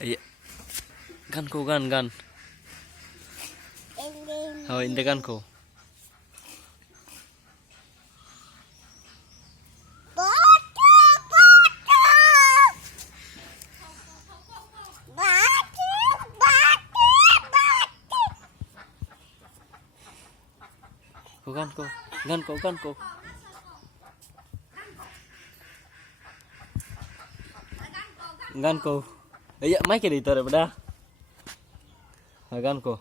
Iya. Gan ko gan. Oh, hindi gan ko. Gan ko. Gan ko. Iya, mai ke dito re beda. Gan ko.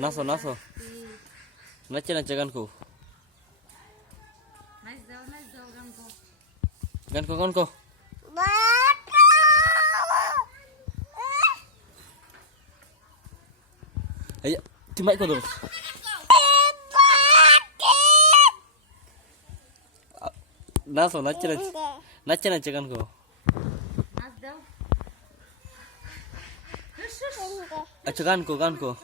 Naso. Nace gan ko. Gan ko. Iya, timai ko terus. Naso nace gan ko. Acha gan ko.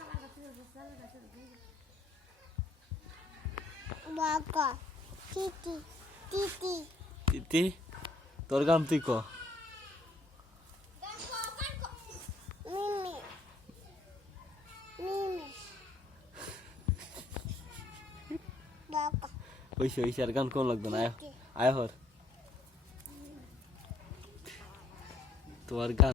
Baka. Titi. Titi. Toর গান তুই ক। Mimi. Baka. ওইসে আর গান কোন লাগবে না আয় হর তোমার গান